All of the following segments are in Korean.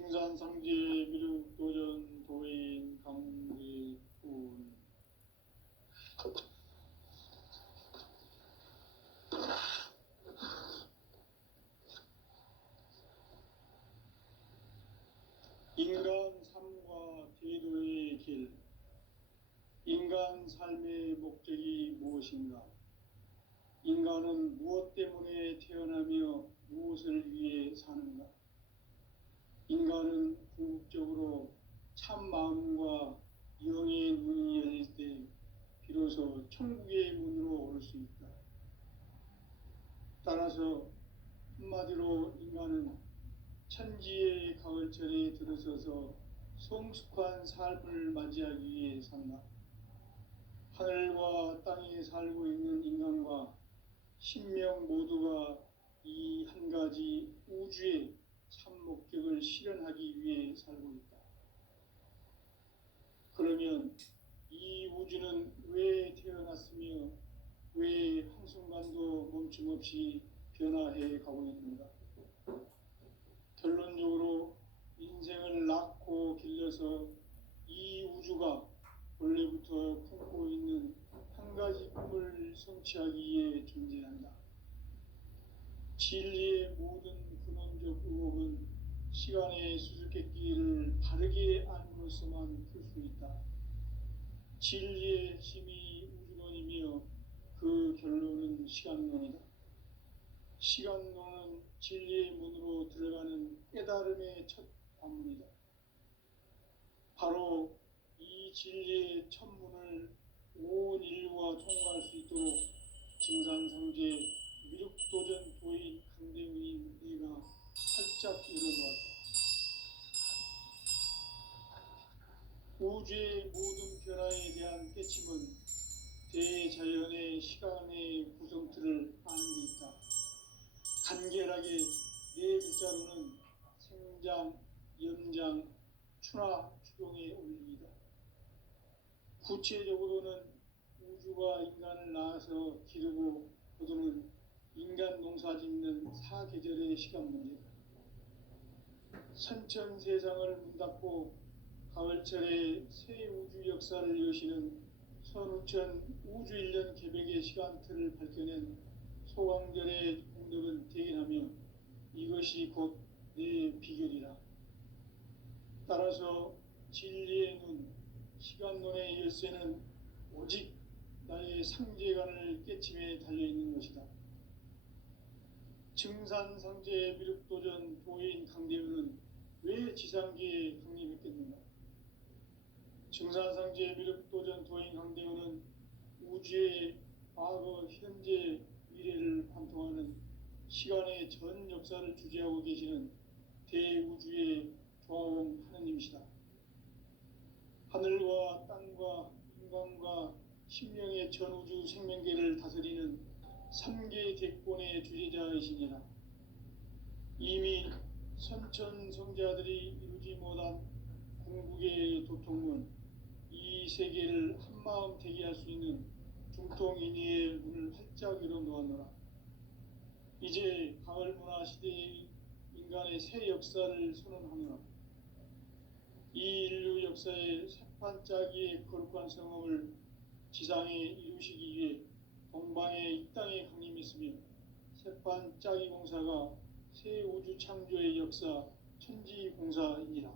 증산상제 미륵도전 도인 강대훈. 인간 삶과 태도의 길. 인간 삶의 목적이 무엇인가? 인간은 무엇 때문에 태어나며 무엇을 위해 사는가? 인간은 궁극적으로 참 마음과 영의 문이 열릴 때 비로소 천국의 문으로 올 수 있다. 따라서 한마디로 인간은 천지의 가을철에 들어서서 성숙한 삶을 맞이하기 위해 산다. 하늘과 땅에 살고 있는 인간과 신명 모두가 이 한 가지 우주의 참 목적을 실현하기 위해 살고 있다. 그러면 이 우주는 왜 태어났으며 왜 한순간도 멈춤없이 변화해 가고 있는가? 결론적으로 인생을 낳고 길러서 이 우주가 원래부터 품고 있는 한 가지 꿈을 성취하기 위해 존재한다. 진리의 모든 근원적 의혹은 시간의 수수께끼를 바르게 안으로서만 풀 수 있다. 진리의 핵심이 우주론이며 그 결론은 시간론이다. 시간론은 진리의 문으로 들어가는 깨달음의 첫 관문이다. 바로 이 진리의 첫 문을 온 인류가 통과할 수 있도록 증산상제 미륵도전 도인 강대훈인 내가 활짝 열어놓았다. 우주의 모든 변화에 대한 깨침은 대자연의 시간의 구성틀을 아는 데 있다. 간결하게 네 글자로는 생장, 연장, 추나 추동의 원리이다. 구체적으로는 우주가 인간을 낳아서 기르고 거두는 인간 농사 짓는 사계절의 시간 문제다. 선천 세상을 문 닫고 가을철에 새 우주 역사를 여시는 선우천 우주 1년 개백의 시간틀을 밝혀낸 소강절의 공덕은 대견하며 이것이 곧 내 비결이라. 따라서 진리의 눈, 시간론의 열쇠는 오직 나의 상제관을 깨침에 달려있는 것이다. 증산상제 미륵도전 도인 강대훈은 왜 지상계에 강림했겠는가? 증산상제 미륵도전 도인 강대훈은 우주의 과거, 현재, 미래를 관통하는 시간의 전 역사를 주재하고 계시는 대우주의 조화원 하느님이시다. 하늘과 땅과 인간과 신명의 전우주 생명계를 다스리는 3계 대권의 주재자이시니라. 이미 선천성자들이 이루지 못한 궁극의 도통문, 이 세계를 한마음 되게 할 수 있는 중통인의의 문을 활짝 열어놓았노라. 이제 가을문화 시대의 인간의 새 역사를 선언하노라. 이 인류 역사의 새판짜기의 거룩한 성험을 지상에 이루시기 위해 동방의 이 땅에 강림했으며 새판짜기 공사가 새 우주 창조의 역사 천지공사이니라.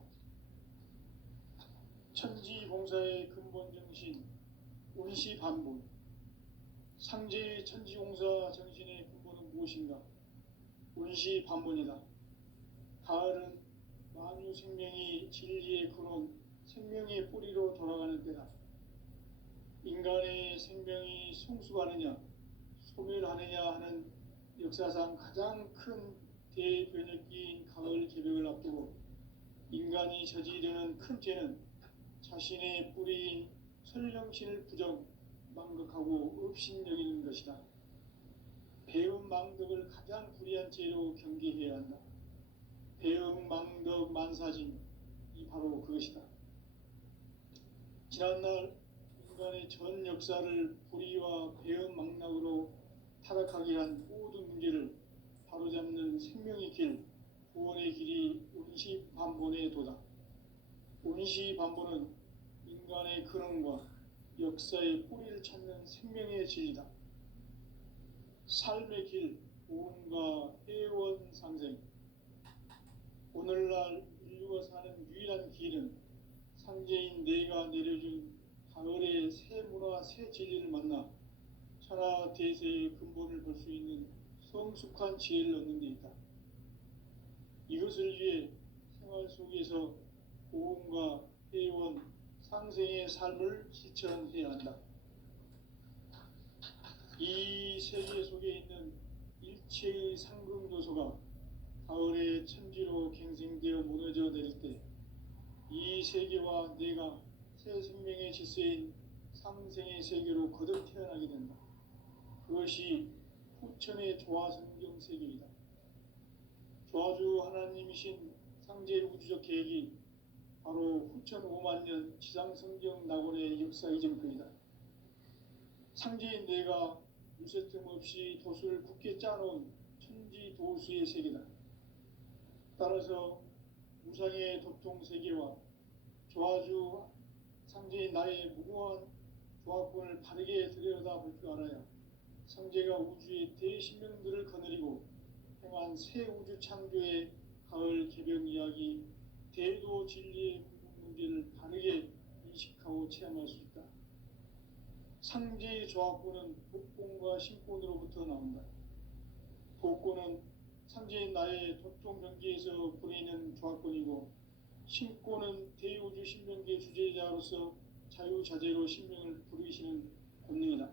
천지공사의 근본 정신 운시반분. 상제의 천지공사 정신의 근본은 무엇인가? 운시반분이다. 가을은 만유 생명이 진리의 근원, 생명의 뿌리로 돌아가는 때다. 인간의 생명이 성숙하느냐, 소멸하느냐 하는 역사상 가장 큰 대변혁기인 가을 개벽을 앞두고 인간이 저지르는 큰 죄는 자신의 뿌리인 설령신을 부정, 망극하고 업신여기는 것이다. 배움 망덕을 가장 불의한 죄로 경계해야 한다. 배움 망덕 만사진, 이 바로 그것이다. 지난날 인간의 전 역사를 불의와 배움 망락으로 타락하게 한 모든 문제를 바로잡는 생명의 길, 구원의 길이 운시 반본에 도다. 온시 반본은 인간의 근원과 역사의 뿌리를 찾는 생명의 진리다. 삶의 길, 오음과 회원 상생. 오늘날 인류가 사는 유일한 길은 상제인 내가 내려준 가을의 새 문화, 새 진리를 만나 천하 대세의 근본을 볼 수 있는 성숙한 지혜를 얻는 데 있다. 이것을 위해 생활 속에서 오음과 회원, 상생의 삶을 실천해야 한다. 이 세계 속에 있는 일체의 상금 요소가 가을의 천지로 갱생되어 무너져 내릴 때 이 세계와 내가 새 생명의 질서인 상생의 세계로 거듭 태어나게 된다. 그것이 후천의 조화성경 세계이다. 조화주 하나님이신 상제 우주적 계획이 바로 후천 5만 년 지상성경 낙원의 역사 이정표이다. 상제인 내가 유세틈 없이 도수를 굳게 짜놓은 천지 도수의 세계다. 따라서 무상의 도통 세계와 조화주 상제인 나의 무궁한 조화권을 바르게 들여다볼 줄 알아야 상제가 우주의 대신명들을 거느리고 행한 새 우주 창조의 가을 개변 이야기, 대도 진리의 문제를 바르게 인식하고 체험할 수 있다. 상제의 조화권은 복권과 신권으로부터 나온다. 복권은 상제인 나의 도통 경계에서 부리는 조화권이고, 신권은 대우주 신명계 주제자로서 자유자재로 신명을 부르시는 권능이다.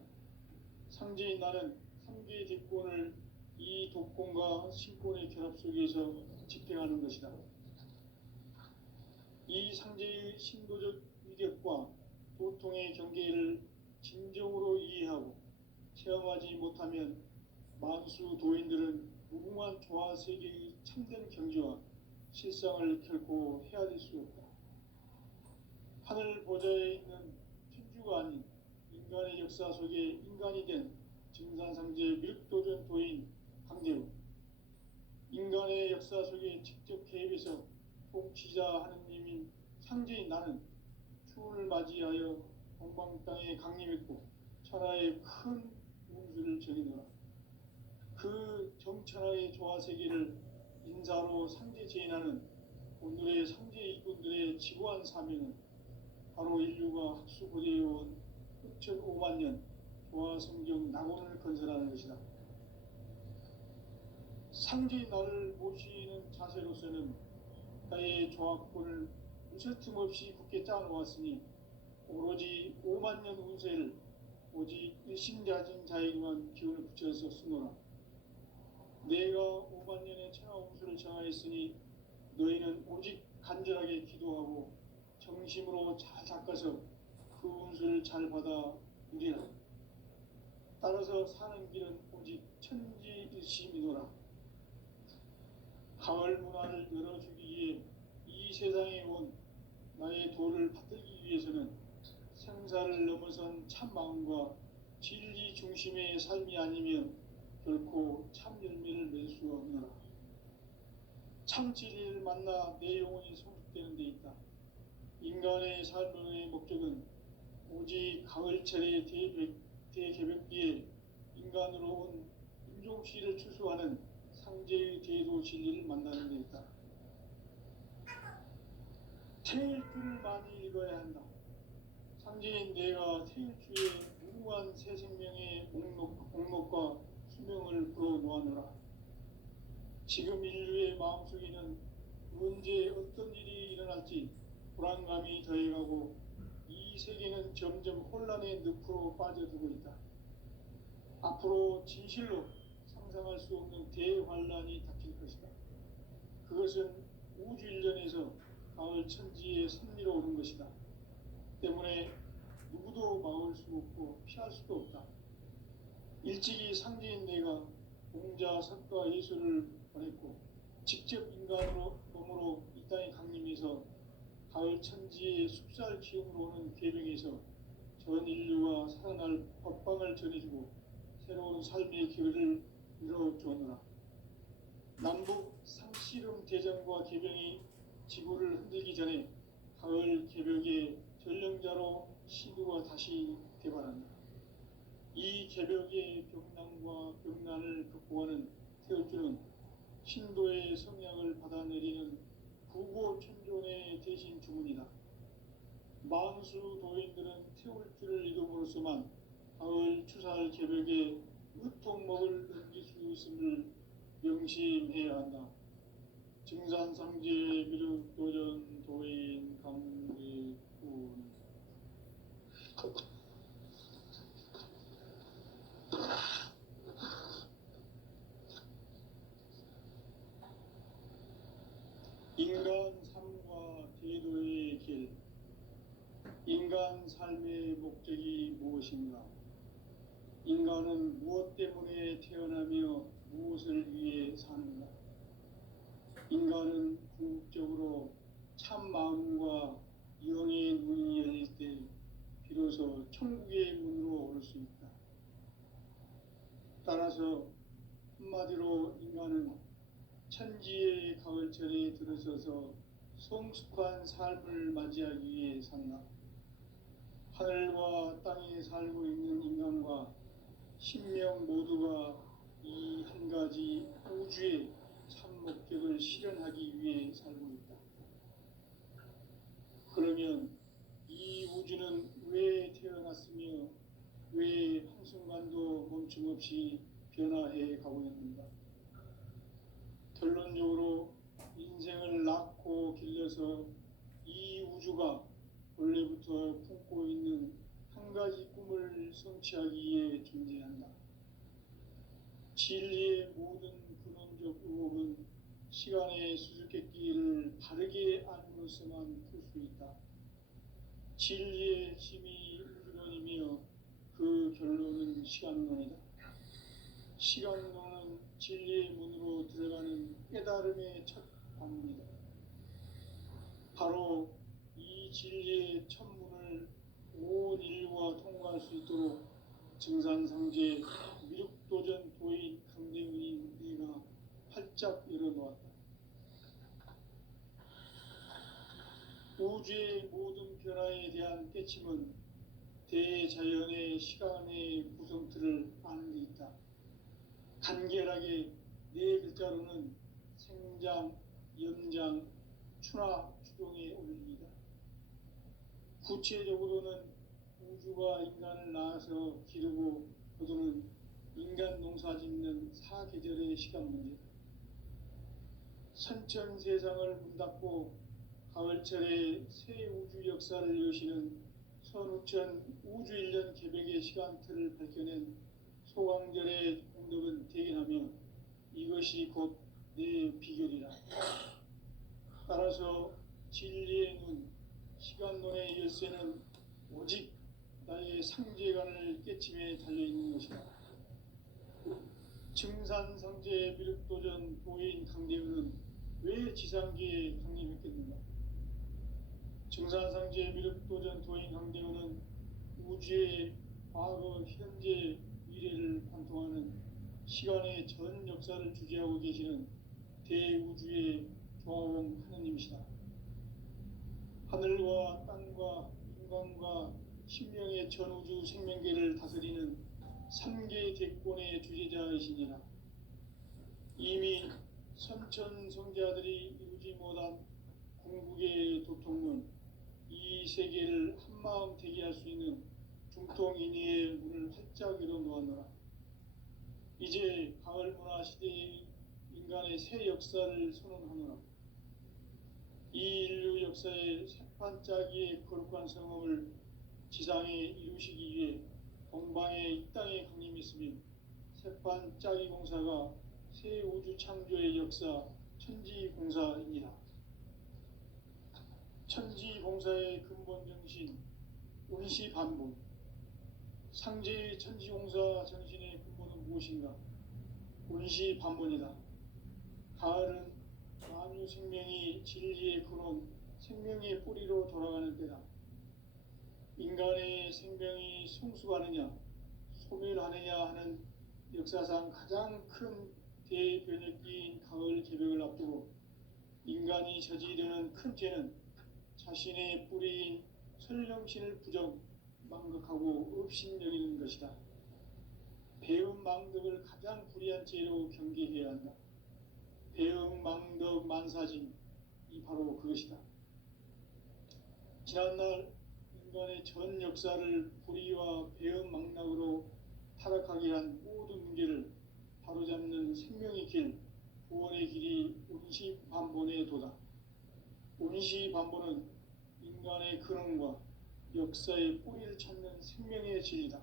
상제인 나는 3개의 대권을 이 독권과 신권의 결합 속에서 집행하는 것이다. 이 상제의 신도적 위력과 도통의 경계를 진정으로 이해하고 체험하지 못하면 만수 도인들은 무궁한 조화 세계의 참된 경지와 실상을 결코 헤아릴 수 없다. 하늘 보좌에 있는 천주가 아닌 인간의 역사 속에 인간이 된 증산상제 밀도전 도인 강제우, 인간의 역사 속에 직접 개입해서 통치자 하느님인 상제인 나는 추운을 맞이하여 동방 땅에 강림했고 천하의 큰 운수를 정해놓아 그 정천하의 조화 세계를 인사로 상제 제인하는 오늘의 상제 일꾼들의 지구한 사명은 바로 인류가 학수고대해온 후천 5만 년 조화 성경 낙원을 건설하는 것이다. 상제인 나를 모시는 자세로서는 나의 조화권을 무쇠틈 없이 굳게 짜놓았으니 오로지 5만 년 운세를 오직 일심자진 자에게만 기운을 붙여서 쓰노라. 내가 5만 년의 천하 운수를 정하였으니 너희는 오직 간절하게 기도하고 정심으로 잘 닦아서 그 운수를 잘 받아 누리라. 따라서 사는 길은 오직 천지일심이노라. 가을 문화를 열어주기 위해 이 세상에 온 나의 도를 받들기 위해서는 생사를 넘어선 참 마음과 진리 중심의 삶이 아니면 결코 참 열매를 맺을 수 없노라. 참 진리를 만나 내 영혼이 성숙되는 데 있다. 인간의 삶의 목적은 오직 가을철의 대개벽기에 인간으로 온 인종시를 추수하는 상제의 대도 진리를 만나는 데 있다. 태일주를 많이 읽어야 한다. 상제인 내가 태일주의 무궁한 새 생명의 목록과 수명을 불어놓아노라. 지금 인류의 마음속에는 언제 어떤 일이 일어날지 불안감이 더해가고 이 세계는 점점 혼란의 늪으로 빠져들고 있다. 앞으로 진실로 상상할 수 없는 대환란이 닥칠 것이다. 그것은 우주 일전에서 가을 천지의 섭리로 오는 것이다. 때문에 누구도 막을 수 없고 피할 수도 없다. 일찍이 상제인 내가 공자, 석가, 예수를 보냈고 직접 인간으로 몸으로 이 땅에 강림해서 가을 천지의 숲살 기운으로 오는 계명에서 전 인류와 살아날 법방을 전해주고 새로운 삶의 길을 이뤄주었노라. 남북 상씨름 대전과 계명이 지구를 흔들기 전에 가을 개벽의 전령자로 시드가 다시 개발한다. 이 개벽의 벽난과 벽난을 극복하는 태울주는 신도의 성약을 받아내리는 구고천존의 대신 주문이다. 만수 도인들은 태울주를 이름으로서만 가을 추살 개벽에 으통먹을 넘길 수 있음을 명심해야 한다. 증산상제 미륵도전 도인 강대군. 인간 삶과 대도의 길. 인간 삶의 목적이 무엇인가? 인간은 무엇 때문에 태어나며 무엇을 위해 사는가? 인간은 궁극적으로 참 마음과 영의 문이 열릴 때 비로소 천국의 문으로 오를 수 있다. 따라서 한마디로 인간은 천지의 가을철에 들어서서 성숙한 삶을 맞이하기 위해 산다. 하늘과 땅에 살고 있는 인간과 신명 모두가 이 한 가지 우주의 참 목적을 실현하기 위해 살고 있다. 그러면 이 우주는 왜 태어났으며 왜 한순간도 멈춤없이 변화해 가고 있는가? 결론적으로 인생을 낳고 길러서 이 우주가 원래부터 품고 있는 한 가지 꿈을 성취하기 위해 존재한다. 진리의 모든 근원적 의혹은 시간의 수수께끼를 바르게 알므로서만 풀 수 있다. 진리의 핵심이 우주론이며 그 결론은 시간론이다. 시간론은 진리의 문으로 들어가는 깨달음의 첫 방문이다. 바로 이 진리의 첫 문을 온 인류가 통과할 수 있도록 증산상제 미륵도전 도인 강대훈이 우리가 활짝 열어놓았다. 우주의 모든 변화에 대한 깨침은 대자연의 시간의 구성틀을 아는 데 있다. 간결하게 네 글자로는 생장, 연장, 추나 추동의 원리이다. 구체적으로는 우주가 인간을 낳아서 기르고 거두는 인간 농사 짓는 사계절의 시간 문제다. 선천 세상을 문 닫고 가을철에 새 우주 역사를 여시는 선우천 우주 1년 개벽의 시간틀을 밝혀낸 소강절의 공덕은 대견하며 이것이 곧 내 비결이라. 따라서 진리의 눈, 시간론의 열쇠는 오직 나의 상제관을 깨침에 달려있는 것이다. 증산상제 미륵도전 도인 강대훈은 왜 지상계에 강림했겠는가? 증산상제 미륵도전 도인 강대훈은 우주의 과거, 현재, 미래를 관통하는 시간의 전 역사를 주재하고 계시는 대우주의 조화원 하느님이시다. 하늘과 땅과 인간과 신명의 전우주 생명계를 다스리는 3개 대권의 주재자이시니라. 이미 선천 성자들이 이루지 못한 궁극의 도통문, 이 세계를 한마음 되게 할 수 있는 중통인의의 문을 활짝 열어놓았노라. 이제 가을 문화 시대의 인간의 새 역사를 선언하노라. 이 인류 역사의 새판짜기의 거룩한 성험을 지상에 이루시기 위해 동방의 이 땅에 강림했으며 새판짜기 공사가 새 우주 창조의 역사 천지공사입니다. 천지공사의 근본 정신 운시반복. 상제의 천지공사 정신의 근본은 무엇인가? 운시반복이다. 가을은 만유 생명이 진리의 근원, 생명의 뿌리로 돌아가는 때다. 인간의 생명이 성숙하느냐, 소멸하느냐 하는 역사상 가장 큰 대변혁기인 가을 개벽을 앞두고 인간이 저지르는 큰 죄는 자신의 뿌리인 설령신을 망각하고 업신여기는 것이다. 배은망덕을 가장 불의한 죄로 경계해야 한다. 배은망덕 만사진이 바로 그것이다. 지난날 인간의 전 역사를 불의와 배은망락으로 타락하게 한 모든 문제를 바로잡는 생명의 길, 구원의 길이 운시반본의 도다. 운시반본은 인간의 근원과 역사의 뿌리를 찾는 생명의 진리다.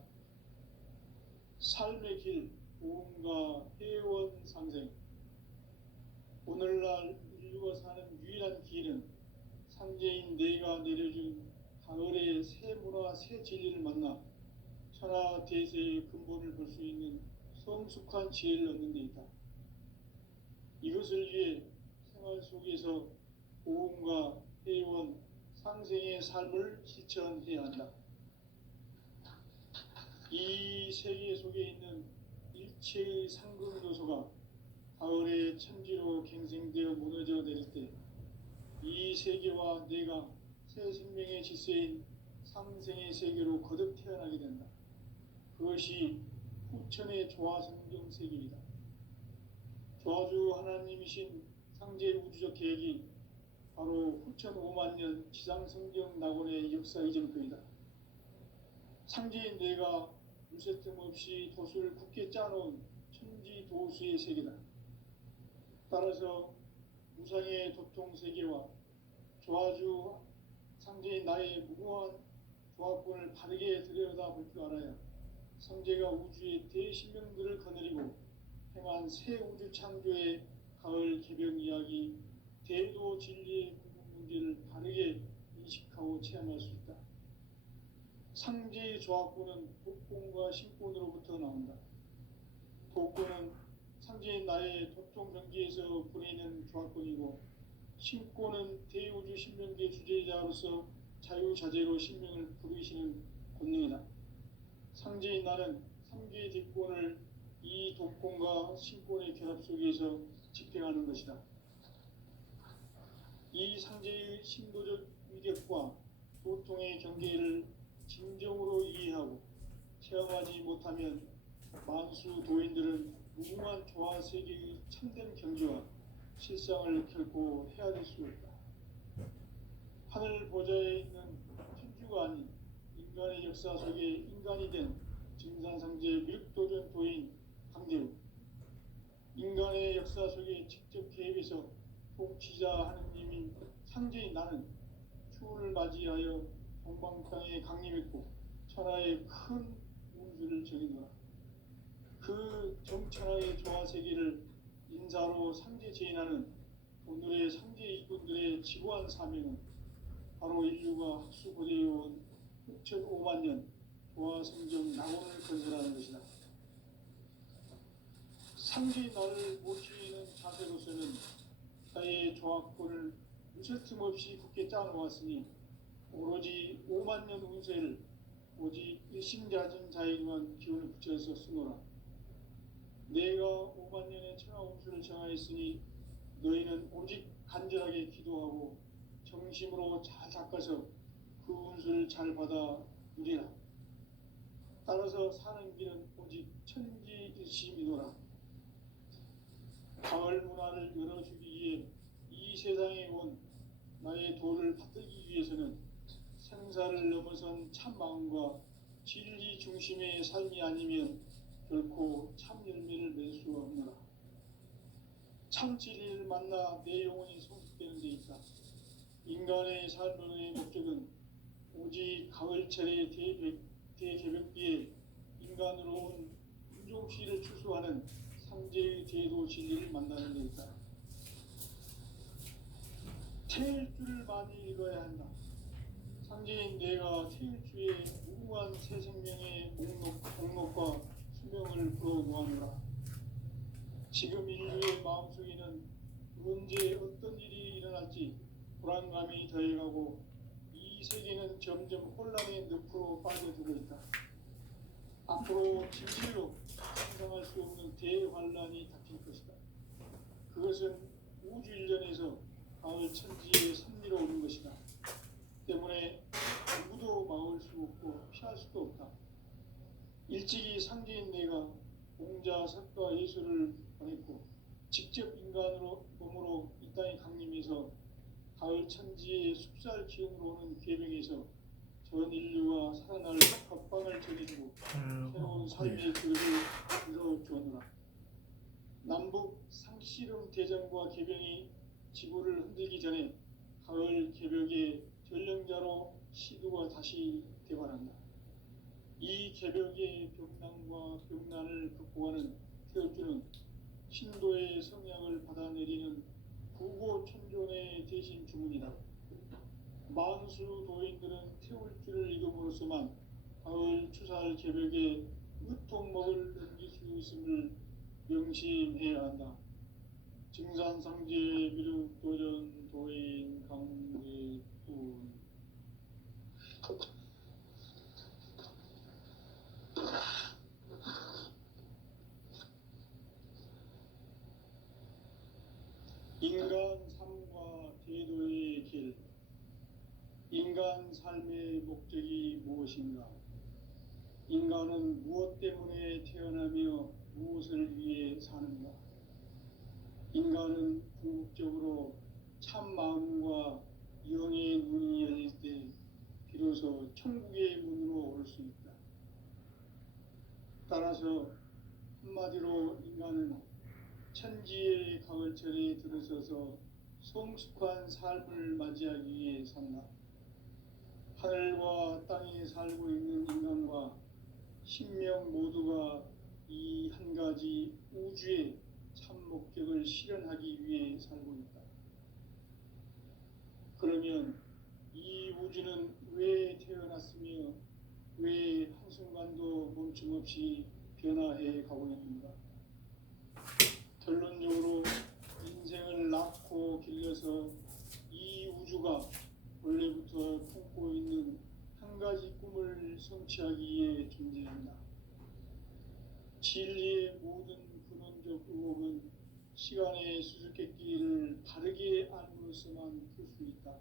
삶의 길, 보험과 회원 상생. 오늘날 인류가 사는 유일한 길은 상제인 내가 내려준 가을의 새 문화, 새 진리를 만나 천하 대세의 근본을 볼 수 있는 성숙한 지혜를 얻는 데 있다. 이것을 위해 생활 속에서 보험과 회원, 상생의 삶을 실천해야 한다. 이 세계 속에 있는 일체의 상금 요소가 가을의 천지로 갱생되어 무너져 내릴 때 이 세계와 내가 새 생명의 질서인 상생의 세계로 거듭 태어나게 된다. 그것이 후천의 조화성경 세계이다. 조화주 하나님이신 상제 우주적 계획이 바로 후천 5만 년 지상성경 낙원의 역사 이전표이다. 상제인 내가 무쇠틈 없이 도수를 굳게 짜놓은 천지 도수의 세계다. 따라서 무상의 도통 세계와 조화주 상제인 나의 무궁한 조합권을 바르게 들여다볼 줄 알아야 상제가 우주의 대신명들을 거느리고 행한 새 우주 창조의 가을 개벽 이야기, 대도 진리의 궁극 문제를 바르게 인식하고 체험할 수 있다. 상제의 조합권은 독권과 신권으로부터 나온다. 독권은 상제인 나의 도통 경지에서 보내는 조합권이고, 신권은 대우주 신명계 주제자로서 자유자재로 신명을 부르시는 권능이다. 상제인 나는 3개의 뒷권을 이 독권과 신권의 결합 속에서 집행하는 것이다. 이 상제의 신도적 위력과 도통의 경계를 진정으로 이해하고 체험하지 못하면 만수 도인들은 무궁한 조화 세계의 참된 경지와 실상을 결코 헤아릴 수 없다. 하늘 보좌에 있는 천주가 아닌 인간의 역사 속에 인간이 된 증산상제 밀도전 도인 강대우, 인간의 역사 속에 직접 개입해서 통치자 하느님인 상제인 나는 추운을 맞이하여 동방 땅에 강림했고 천하의 큰 운수를 적인노라. 그 정천하의 조화 세계를 인사로 상제 제인하는 오늘의 상제 이군들의 지고한 사명은 바로 인류가 학수고대해온 6,500만 년 조화 성경 낙원을 건설하는 것이다. 상제인 나를 모시는 자세로서는 나의 조합권을 무쇠틈 없이 굳게 짜놓았으니 오로지 5만 년 운세를 오직 일심자진 자에게만 기운을 붙여서 쓰노라. 내가 5만 년의 천하 운수를 정하였으니 너희는 오직 간절하게 기도하고 정심으로 잘 닦아서 그 운수를 잘 받아 누리라. 따라서 사는 길은 오직 천지일심이노라. 가을 문화를 열어주기 위해 이 세상에 온 나의 도를 받들기 위해서는 생사를 넘어선 참 마음과 진리 중심의 삶이 아니면 결코 참 열매를 맺을 수 없노라. 참 진리를 만나 내 영혼이 성숙되는 데 있다. 인간의 삶의 목적은 오직 가을철의 대개벽비에 인간으로 온 인종시를 추수하는 상제의 대도 진리를 만나는 데 있다. 태일주를 많이 읽어야 한다. 상제인 내가 태일주의 무궁한 새 생명의 목록과 수명을 불어모아노라. 지금 인류의 마음속에는 언제 어떤 일이 일어날지 불안감이 더해가고 이 세계는 점점 혼란의 늪으로 빠져들고 있다. 앞으로 진실로 상상할 수 없는 대환란이 닥칠 것이다. 그것은 우주 일전에서 가을 천지의 선미로 오는 것이다. 때문에 누구도 막을 수 없고 피할 수도 없다. 일찍이 상제인 내가 공자, 석가, 예수를 보냈고 직접 인간으로 몸으로 이 땅에 강림해서 가을 천지의 숲살 기운으로 오는 계명에서 전 인류와 살아날 법방을 전해주고 새로운 삶의 길을 이뤄주었노라. 남북 상씨름 대전과 개병이 지구를 흔들기 전에 가을 개벽의 전령자로 시두가 다시 대발한다. 이 개벽의 벽난과 벽난을 극복하는 태엽주는 신도의 성향을 받아내리는 구고천존의 대신 주문이다. 만수 도인들은 태울주를 읽음으로써만 가을 추살 개벽에 으통먹을 넘길 수 있음을 명심해야 한다. 증산상제 미륵도전 도인 강대군. 인간 삶과 대도의 길. 인간 삶의 목적이 무엇인가? 인간은 무엇 때문에 태어나며 무엇을 위해 사는가? 인간은 궁극적으로 참 마음과 영의 문이 열릴 때 비로소 천국의 문으로 올 수 있다. 따라서 한마디로 인간은 천지의 가을철에 들어서서 성숙한 삶을 맞이하기 위해 산다. 하늘과 땅에 살고 있는 인간과 신명 모두가 이 한 가지 우주의 참 목적을 실현하기 위해 살고 있다. 그러면 이 우주는 왜 태어났으며 왜 한순간도 멈춤없이 변화해 가고 있는가? 결론적으로 인생을 낳고 길러서 이 우주가 원래부터 품고 있는 한 가지 꿈을 성취하기 위해 존재한다. 진리의 모든 근원적 의혹은 시간의 수수께끼를 바르게 알므로써만 풀 수 있다.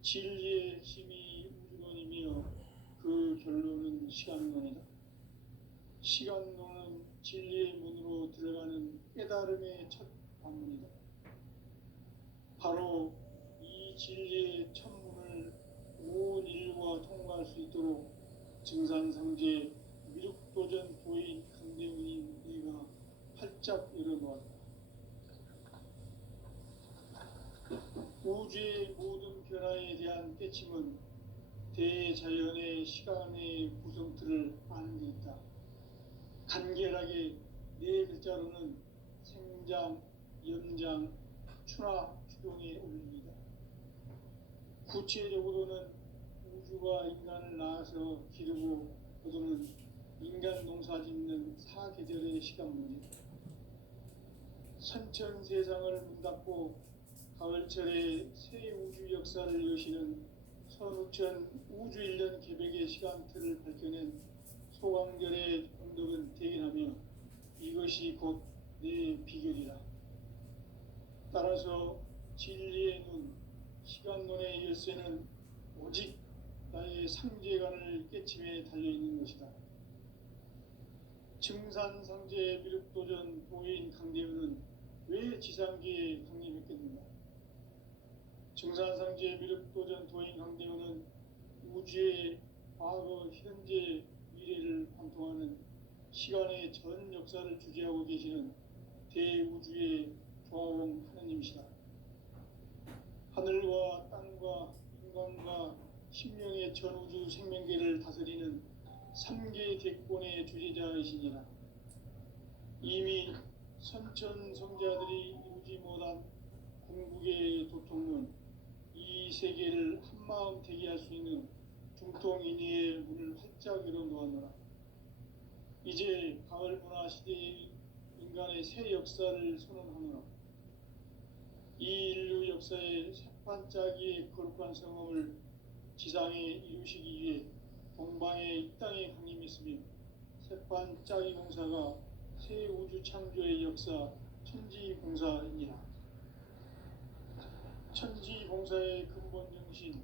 진리의 핵심이 우주론이며 그 결론은 시간론이다. 시간론은 진리의 문으로 들어가는 깨달음의 첫 방문이다. 바로 이 진리의 천문을 온 인류가 통과할 수 있도록 증산상제 미륵도전 도인 강대훈인 내가 활짝 열어놓았다. 우주의 모든 변화에 대한 깨침은 대자연의 시간의 구성틀을 아는 데 있다. 간결하게 네 글자로는 생장, 연장, 추나 추동에 올립니다. 구체적으로는 우주가 인간을 낳아서 기르고 거두는 인간 농사 짓는 사계절의 시간 문제. 선천 세상을 문 닫고 가을철에 새 우주 역사를 여시는 선우천 우주 1년 개벽의 시간틀을 밝혀낸 소강결의 언덕은 대견하며 이것이 곧 내 비결이라. 따라서 진리의 눈, 시간론의 열쇠는 오직 나의 상제관을 깨침에 달려있는 것이다. 증산상제 미륵도전 도인 강대훈은 왜 지상계에 강림했겠는가? 증산상제 미륵도전 도인 강대훈은 우주의 과거, 현재, 미래를 관통하는 시간의 전 역사를 주재하고 계시는 대우주의 조화공 하느님이시다. 하늘과 땅과 인간과 신명의 전우주 생명계를 다스리는 3계 대권의 주재자이시니라. 이미 선천 성자들이 이루지 못한 궁극의 도통문, 이 세계를 한마음 되게 할 수 있는 중통인의의 문을 활짝 열어놓았노라. 이제 가을 문화 시대의 인간의 새 역사를 선언하노라. 이 인류 역사의 새반짝이의 거룩한 성험을 지상에 이루시기 위해 동방의 이 땅에 강림했으며 새반짝이 공사가 새 우주 창조의 역사 천지공사이니라. 천지봉사의 근본 정신,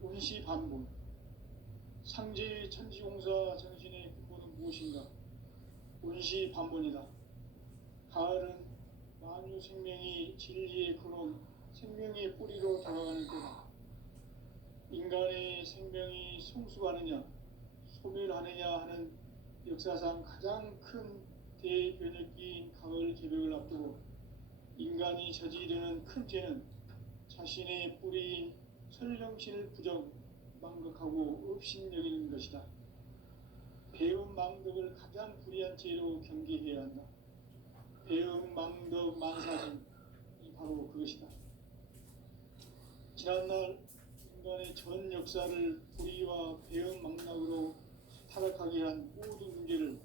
운시반본. 상제의 천지봉사 정신의 근본은 무엇인가? 운시반본이다. 가을은 만유 생명이 진리의 근원, 생명의 뿌리로 다가가는 때다. 인간의 생명이 성숙하느냐, 소멸하느냐 하는 역사상 가장 큰 대변혁기인 가을 개벽을 앞두고 인간이 저지르는 큰 죄는 자신의 뿌리인 설령신을 망각하고 업신여기는 것이다. 배음 망덕을 가장 불의한 죄로 경계해야 한다. 배음 망덕 만사진이 바로 그것이다. 지난날 인간의 전 역사를 불의와 배음 망락으로 타락하게 한 모든 문제를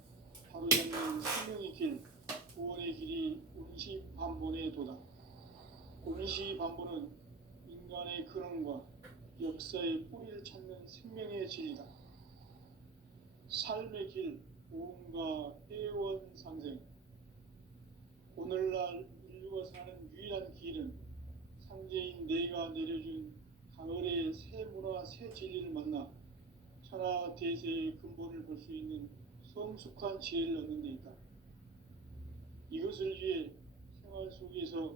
바로잡는 생명의 길, 구원의 길이 운시반본의 도다. 운시반본은 인간의 근원과 역사의 뿌리를 찾는 생명의 진리다. 삶의 길, 보험과 해원상생. 오늘날 인류가 사는 유일한 길은 상제인 내가 내려준 가을의 새 문화, 새 진리를 만나 천하 대세의 근본을 볼 수 있는 성숙한 지혜를 얻는 데 있다. 이것을 위해 생활 속에서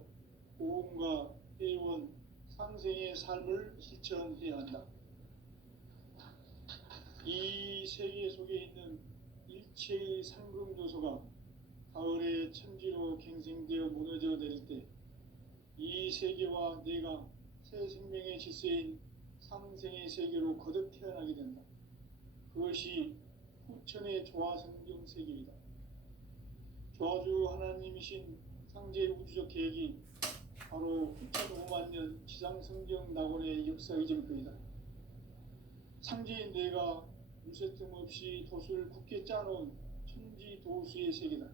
보험과 해원, 상생의 삶을 실천해야 한다. 이 세계 속에 있는 일체의 상금 요소가 가을의 천지로 갱생되어 무너져 내릴 때 이 세계와 내가 새 생명의 질서인 상생의 세계로 거듭 태어나게 된다. 그것이 후천의 조화성경 세계이다. 조화주 하나님이신 상제 우주적 계획이 바로 후천 5만 년 지상성경 낙원의 역사 이전표이다. 상제인 내가 무쇠틈 없이 도수를 굳게 짜놓은 천지 도수의 세계다.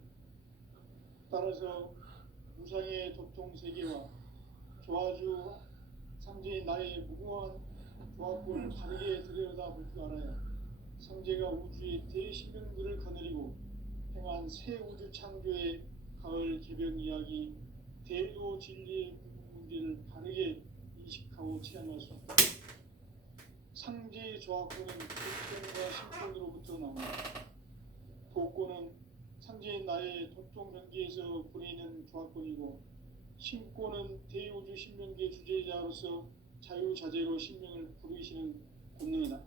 따라서 무상의 도통 세계와 조화주 상제인 나의 무궁한 조합권을 바르게 들여다볼 줄 알아야 상제가 우주의 대신명들을 거느리고 행한 새 우주 창조의 가을 개벽 이야기, 대도 진리의 문제를 바르게 인식하고 체험할 수 있다. 상제의 조합권은 도권과 신권으로부터 나온다. 도권은 상제인 나의 도통 경계에서 부리는 조합권이고, 신권은 대우주 신명계 주제자로서 자유자재로 신명을 부르시는 본능이다.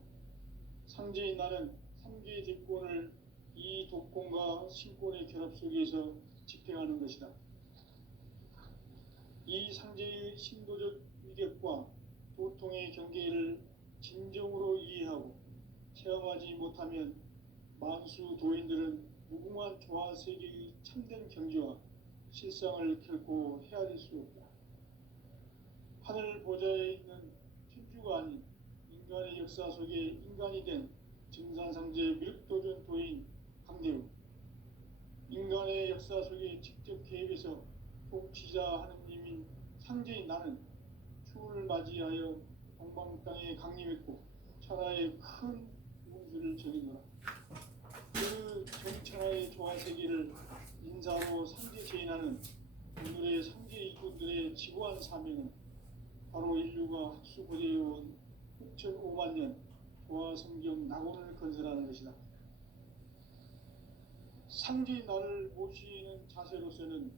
상제인 나는 3개의 대권을 이 도권과 신권의 결합 속에서 집행하는 것이다. 이 상제의 신도적 위력과 도통의 경계를 진정으로 이해하고 체험하지 못하면 만수 도인들은 무궁한 조화 세계의 참된 경지와 실상을 결코 헤아릴 수 없다. 하늘 보좌에 있는 천주가 아닌 인간의 역사 속에 인간이 된 증산상제 밀도전 도인 강대우, 인간의 역사 속에 직접 개입해서 통치자 하느님인 상제인 나는 추운을 맞이하여 동방 땅에 강림했고 천하의 큰 운수를 적이노라. 그 전천하의 조화세계를 인사로 상제 제인하는 오늘의 상제 일꾼들의 지구한 사명은 바로 인류가 학수고대해온 후천 5만 년 조화성경 낙원을 건설하는 것이다. 상제인 나를 모시는 자세로서는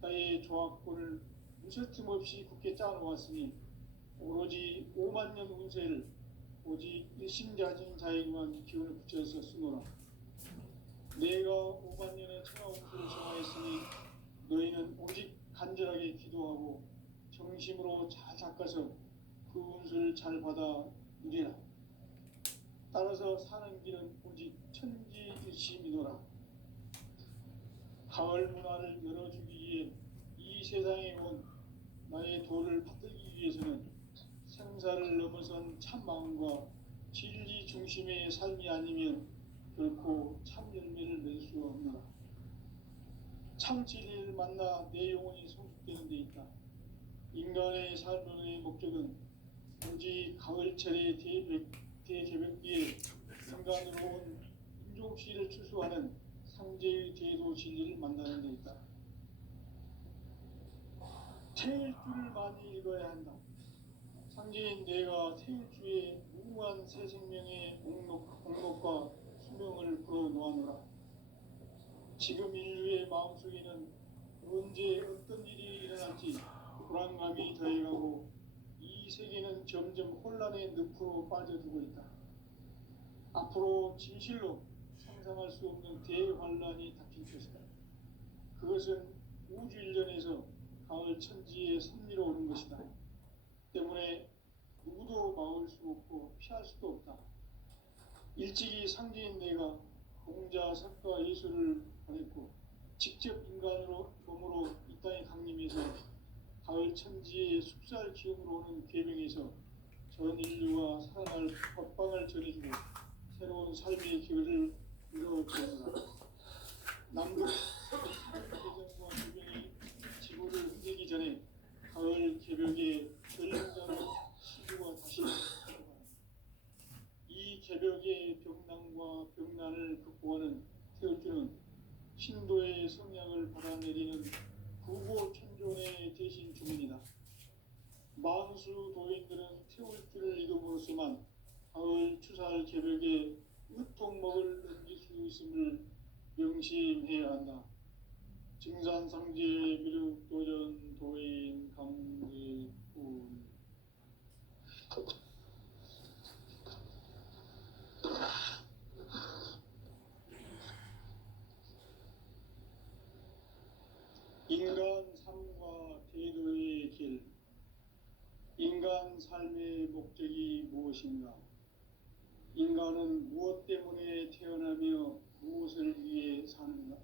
나의 조합권을 무쇠틈 없이 굳게 짜놓았으니 오로지 5만 년 운세를 오직 일심자진 자에게만 기운을 붙여서 쓰노라. 내가 5만 년의 천하 운수를 정하였으니 너희는 오직 간절하게 기도하고 정심으로 잘 닦아서 그 운수를 잘 받아 누리라. 따라서 사는 길은 오직 천지일심이노라. 가을 문화를 열어주기 위해 이 세상에 온 나의 도를 받들기 위해서는 생사를 넘어선 참 마음과 진리 중심의 삶이 아니면 결코 참 열매를 맺을 수 없노라. 참 진리를 만나 내 영혼이 성숙되는 데 있다. 인간의 삶의 목적은 오직 가을철의 대개벽기에 인간으로 온 인종시를 추수하는 상제의 제도 진리를 만나는 데 있다. 태일주를 많이 읽어야 한다. 상제인 내가 태일주의 무궁한 새 생명의 목록과 수명을 불어놓아노라. 지금 인류의 마음속에는 언제 어떤 일이 일어날지 불안감이 더해가고 이 세계는 점점 혼란의 늪으로 빠져들고 있다. 앞으로 진실로 상상할 수 없는 대환란이 닥칠 것이다. 그것은 우주 일련에서 가을 천지의 섭리로 오는 것이다. 때문에 누구도 막을 수 없고 피할 수도 없다. 일찍이 상제인 내가 공자, 석가, 예수를 보냈고 직접 인간으로 몸으로 이 땅에 강림해서 가을 천지의 숲살 기운으로 오는 계명에서 전 인류와 살아날 법방을 전해주고 새로운 삶의 길을 이루어주는다. 남극 대전과 주변이 지구를 흔들기 전에 가을 개벽의 전륜자로 시주가 다시 들어간다. 이 개벽의 병난과 병난을 극복하는 태울주는 신도의 성약을 받아내리는 구고천존의 대신 주문이다. 만수 도인들은 태울주를 읽음으로써만 가을 추살 개벽의 으통목을 넘길 수 있음을 명심해야 한다. 증산상제 미륵도전 도인 강제군. 인간 삶과 대도의 길. 인간 삶의 목적이 무엇인가? 인간은 무엇 때문에 태어나며 무엇을 위해 사는가?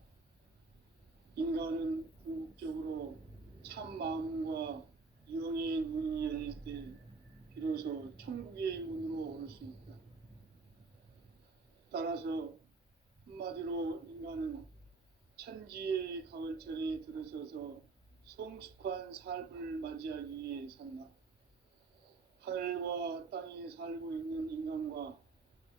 인간은 궁극적으로 참 마음과 영의 문이 열릴 때 비로소 천국의 문으로 올 수 있다. 따라서 한마디로 인간은 천지의 가을철에 들어서서 성숙한 삶을 맞이하기 위해 산다. 하늘과 땅에 살고 있는 인간과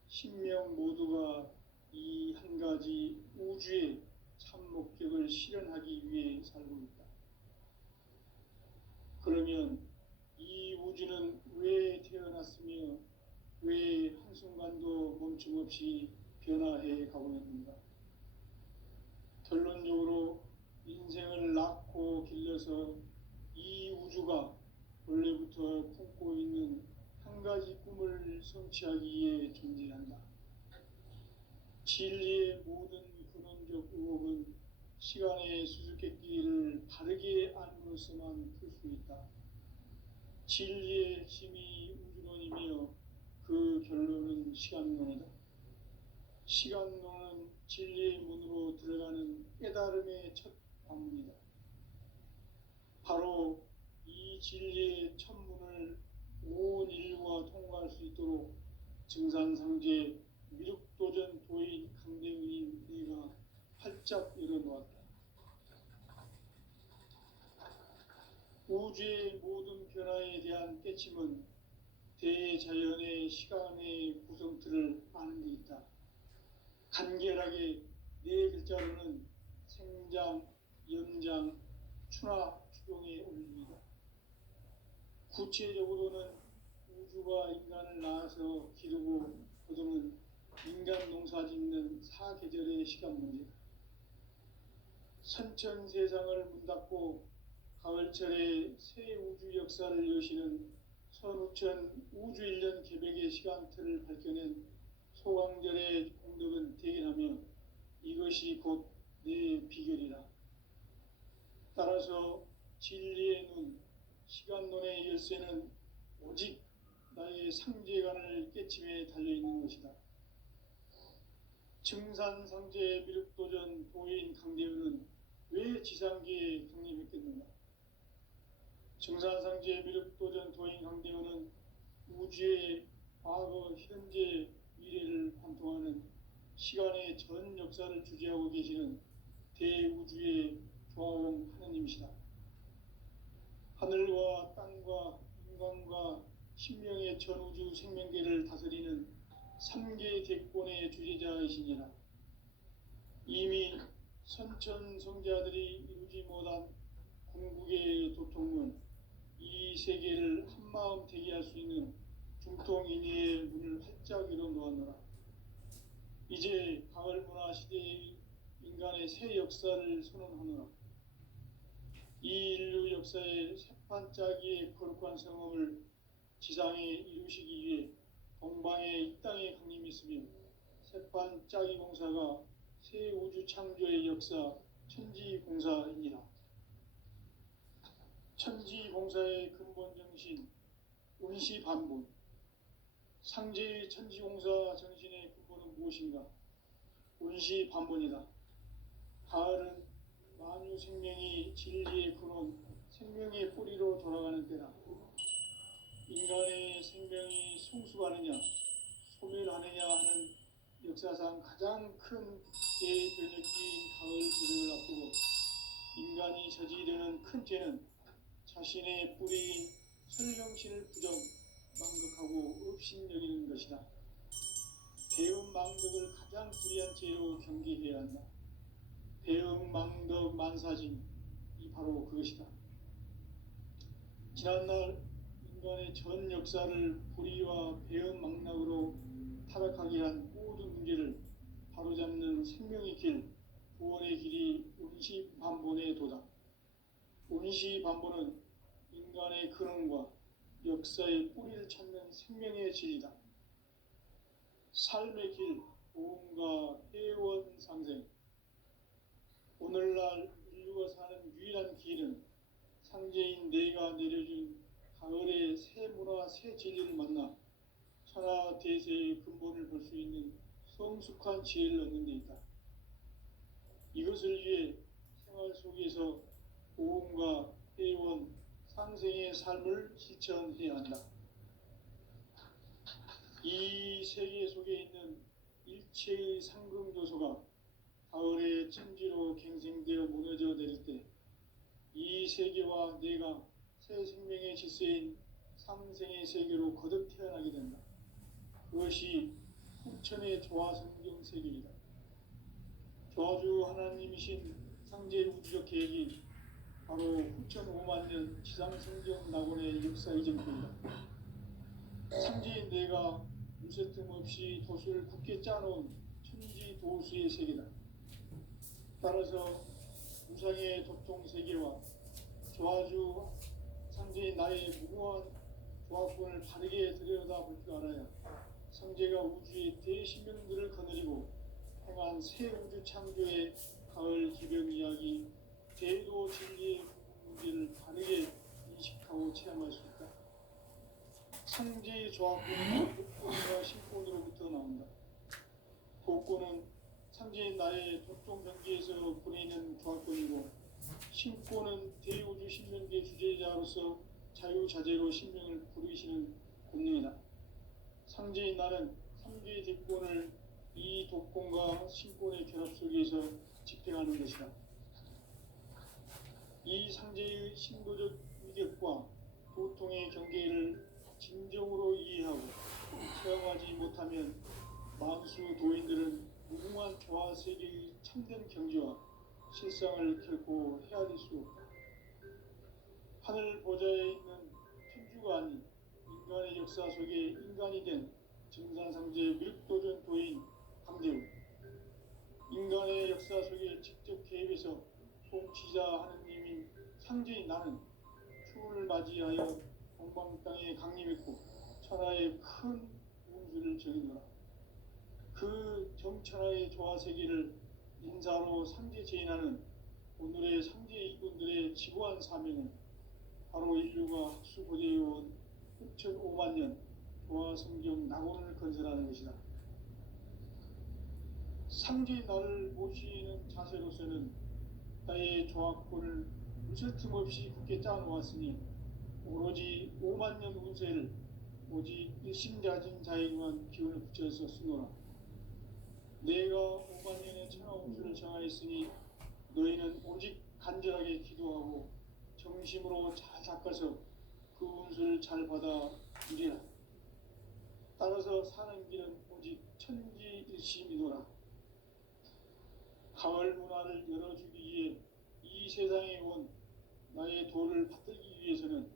신명 모두가 이 한 가지 우주의 참 목적을 실현하기 위해 살고 있다. 그러면 이 우주는 왜 태어났으며 왜 한순간도 멈춤없이 변화해 가고 있는가? 결론적으로 인생을 낳고 길러서 이 우주가 원래부터 품고 있는 한 가지 꿈을 성취하기 위해 존재한다. 진리의 모든 근원적 의혹은 시간의 수수께끼를 바르게 안으로서만 풀 수 있다. 진리의 핵심이 우주론이며 그 결론은 시간론이다. 시간론은 진리의 문으로 들어가는 깨달음의 첫 관문이다. 바로 이 진리의 첫 문을 온 인류가 통과할 수 있도록 증산상제 미륵도전 도인 강대의 내가 활짝 열어놓았다. 우주의 모든 변화에 대한 깨침은 대자연의 시간의 구성틀을 아는 데 있다. 간결하게 네 글자로는 생장, 연장, 추나 추동의 원리이다. 구체적으로는 우주가 인간을 낳아서 기르고 거두는 인간 농사 짓는 사계절의 시간 문제다. 선천 세상을 문 닫고 가을철에 새 우주 역사를 여시는 선우천 우주 일년 개벽의 시간틀을 밝혀낸 소강절의 공덕은 대견하며 이것이 곧 내 비결이라. 따라서 진리의 눈, 시간론의 열쇠는 오직 나의 상제관을 깨침에 달려있는 것이다. 증산상제 미륵도전 도인 강대우는 왜 지상계에 강림했겠는가? 증산상제 미륵도전 도인 강대우는 우주의 과거, 현재, 미래를 관통하는 시간의 전 역사를 주재하고 계시는 대우주의 조화원 하느님이시다. 하늘과 땅과 인간과 신명의 전우주 생명계를 다스리는 3개 대권의 주재자이시니라. 이미 선천성자들이 이루지 못한 궁극의 도통은 이 세계를 한마음 되게 할 수 있는 중통인의의 문을 활짝 열어 놓았노라. 이제 가을 문화 시대의 인간의 새 역사를 선언하노라. 이 인류 역사의 새판짜기의 거룩한 성험을 지상에 이루시기 위해 동방의 이 땅에 강림했으며 새판짜기 공사가 새 우주 창조의 역사 천지공사입니다. 천지공사의 근본 정신 운시반본. 상제의 천지공사 정신의 근본은 무엇인가? 운시반본이다. 가을은 만유 생명이 진리의 근원, 생명의 뿌리로 돌아가는 때다. 인간의 생명이 성숙하느냐, 소멸하느냐 하는 역사상 가장 큰 대변혁기인 가을 개벽을 앞두고 인간이 저지르는 큰 죄는 자신의 뿌리인 설명신을 부정, 망극하고 업신여기는 것이다. 배은망덕을 가장 불의한 죄로 경계해야 한다. 배은망덕 만사진이 바로 그것이다. 지난날 인간의 전 역사를 불의와 배은망락으로 타락하게 한 모든 문제를 바로잡는 생명의 길, 구원의 길이 운시반본의 도다. 운시반본은 인간의 근원과 역사의 뿌리를 찾는 생명의 진리다. 삶의 길, 보험과 회원 상생. 오늘날 인류가 사는 유일한 길은 상제인 내가 내려준 가을의 새 문화, 새 진리를 만나 천하 대세의 근본을 볼 수 있는 성숙한 지혜를 얻는 데 있다. 이것을 위해 생활 속에서 보험과 회원, 상생의 삶을 실천해야 한다. 이 세계 속에 있는 일체의 상금 요소가 가을의 천지로 갱생되어 무너져 내릴 때 이 세계와 내가 새 생명의 질서인 상생의 세계로 거듭 태어나게 된다. 그것이 후천의 조화성경 세계이다. 조화주 하나님이신 상제 우주적 계획이 바로 후천 5만 년 지상성경 낙원의 역사 이전입니다. 상제인 내가 무쇠 틈 없이 도수를 굳게 짜놓은 천지 도수의 세계다. 따라서 우상의 도통 세계와 조화주 상제인 나의 무궁한 조합권을 바르게 들여다볼 줄 알아야 상제가 우주의 대신명들을 거느리고 행한 새 우주 창조의 가을 기병 이야기, 대도 진리의 문제를 바르게 인식하고 체험할 수 있다. 상제의 조합권은 독권과 신권으로부터 나온다. 독권은 상제인 나의 도통 경계에서 보내는 조합권이고, 신권은 대우주 신명계 주제자로서 자유자재로 신명을 부르시는 권능이다. 상제인 나는 삼계의 대권을 이 독권과 신권의 결합 속에서 집행하는 것이다. 이 상제의 신도적 위력과 도통의 경계를 진정으로 이해하고 체험하지 못하면 만수 도인들은 무궁한 조화 세계의 참된 경지와 실상을 결코 헤아릴 수 없다. 하늘 보좌에 있는 천주가 아닌 인간의 역사 속에 인간이 된 정산상제 밀도전 도인 강대우, 인간의 역사 속에 직접 개입해서 통치자 하느님인 상제인 나는 추운을 맞이하여 동방 땅에 강림했고 천하의 큰 운수를 정해노라. 그 정천하의 조화세계를 인사로 상제 제인하는 오늘의 상제 이군들의 지고한 사명은 바로 인류가 학수고대해온 6,5만 년 조화성경 낙원을 건설하는 것이다. 상제의 나를 모시는 자세로서는 나의 조합권을 무슨 틈 없이 굳게 짜놓았으니 오로지 5만 년 운세를 오직 일심자진 자에게만 기운을 붙여서 쓰노라. 내가 5만 년의 천하 운수를 정하였으니 너희는 오직 간절하게 기도하고 정심으로 잘 닦아서 그 운수를 잘 받아 누리라. 따라서 사는 길은 오직 천지일심이노라. 가을 문화를 열어주기 위해 이 세상에 온 나의 도를 받들기 위해서는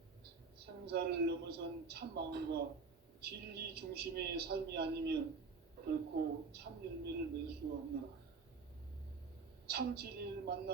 생사를 넘어선 참 마음과 진리 중심의 삶이 아니면 결코 참 열매를 맺을 수가 없노라. 참 진리를 만나